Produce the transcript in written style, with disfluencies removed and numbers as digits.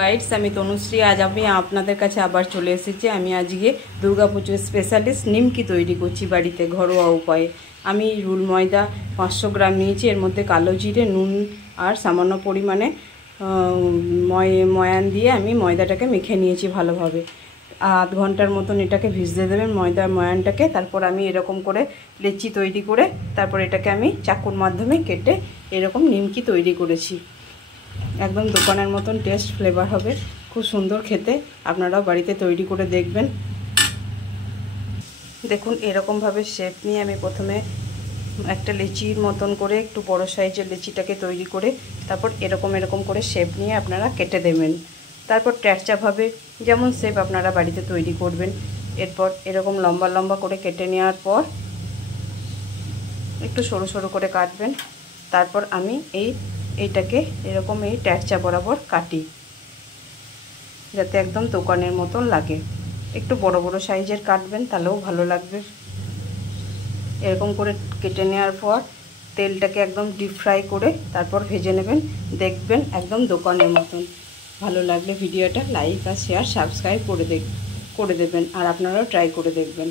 Guides আমি তনুশ্রী। আজ আমি আপনাদের কাছে আবার চলে এসেছি। আমি আজকে দুর্গাপুজোর স্পেশালিস্ট নিমকি তৈরি করছি বাড়িতে ঘরোয়া উপায়ে। আমি রুল ময়দা 500 গ্রাম নিয়েছি। এর মধ্যে কালো জিরে, নুন আর সামান্য পরিমাণে ময়ান দিয়ে আমি ময়দাটাকে মেখে নিয়েছি ভালোভাবে। আধ ঘন্টার মতন এটাকে ভিজতে দেবেন ময়ানটাকে। তারপর আমি এরকম করে লেচি তৈরি করে তারপর এটাকে আমি চাকুর মাধ্যমে কেটে এরকম নিমকি তৈরি করেছি। একদম দোকানের মতন টেস্ট ফ্লেভার হবে, খুব সুন্দর খেতে। আপনারাও বাড়িতে তৈরি করে দেখবেন। দেখুন এরকমভাবে শেপ নিয়ে আমি প্রথমে একটা লিচির মতন করে একটু বড় সাইজের লিচিটাকে তৈরি করে তারপর এরকম করে শেপ নিয়ে আপনারা কেটে দেবেন। তারপর ট্যারচাভাবে যেমন শেপ আপনারা বাড়িতে তৈরি করবেন। এরপর এরকম লম্বা লম্বা করে কেটে নেওয়ার পর একটু সরু সরু করে কাটবেন। তারপর আমি এইটাকে এরকম এই ট্যারচা বরাবর কাটি, যাতে একদম দোকানের মতন লাগে। একটু বড় বড় সাইজের কাটবেন, তাহলেও ভালো লাগবে। এরকম করে কেটে নেওয়ার পর তেলটাকে একদম ডিপ ফ্রাই করে তারপর ভেজে নেবেন। দেখবেন একদম দোকানের মতন। ভালো লাগলে ভিডিওটা লাইক আর শেয়ার সাবস্ক্রাইব করে দেবেন, আর আপনারাও ট্রাই করে দেখবেন।